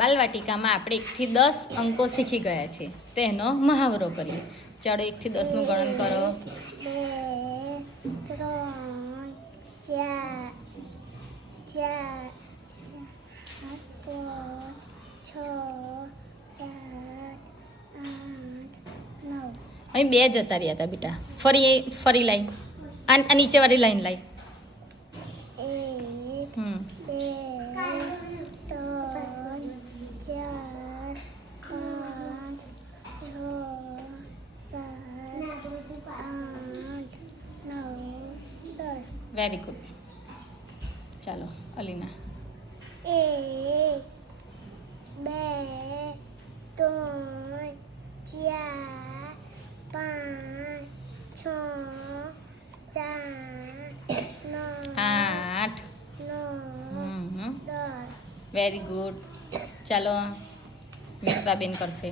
બાલવાટિકામાં આપણે 1 થી 10 અંકો શીખી ગયા છે. તેનો મહાવરો કરીએ. ચાલો 1 થી 10 નું ગણન કરો. 2 3 4 5 6 7 8 9. અહીં 2 જતા રહ્યા હતા બેટા. ફરી લાઈન આ નીચે વાળી લાઈન લાઈ. 1 2 3 4 5 6 7 8 9 10. Very good. ચાલો અલીના. 1 2 3 4 5 6 7 8 9 10. Very good. ચાલો મિત્રાબેન કરશે.